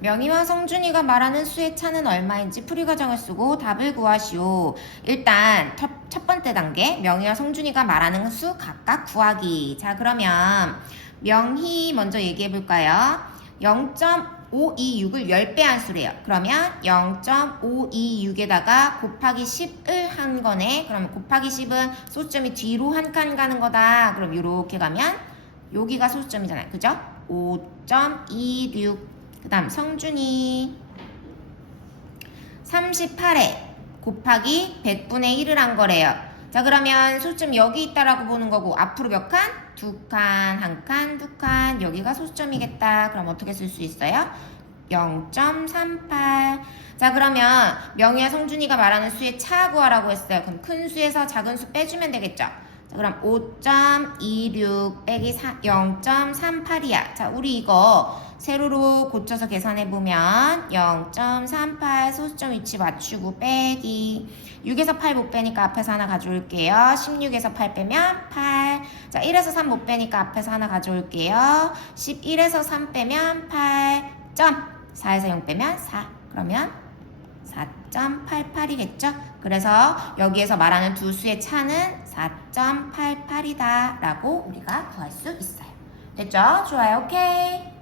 명희와 성준이가 말하는 수의 차는 얼마인지 풀이 과정을 쓰고 답을 구하시오. 일단 첫, 첫 번째 단계 명희와 성준이가 말하는 수 각각 구하기. 자 그러면 명희 먼저 얘기해 볼까요? 0.526을 10배 한 수래요. 그러면 0.526에다가 곱하기 10을 한 거네. 그러면 곱하기 10은 소점이 뒤로 한 칸 가는 거다. 그럼 이렇게 가면 여기가 소점이잖아요. 그죠? 5.26. 그 다음 성준이 38에 곱하기 100분의 1을 한 거래요. 자 그러면 소점 여기 있다라고 보는 거고 앞으로 몇 칸? 두 칸, 한 칸, 두 칸. 여기가 소점이겠다. 그럼 어떻게 쓸 수 있어요? 0.38. 자 그러면 명희와 성준이가 말하는 수의 차 구하라고 했어요. 그럼 큰 수에서 작은 수 빼주면 되겠죠? 자 그럼 5.26 빼기 0.38이야. 자 우리 이거 세로로 고쳐서 계산해 보면 0.38 소수점 위치 맞추고 빼기 6에서 8 못 빼니까 앞에서 하나 가져올게요. 16에서 8 빼면 8 자, 1에서 3 못 빼니까 앞에서 하나 가져올게요. 11에서 3 빼면 8 점. 4에서 0 빼면 4 그러면 4.88이겠죠? 그래서 여기에서 말하는 두 수의 차는 4.88이다 라고 우리가 구할 수 있어요 됐죠? 좋아요 오케이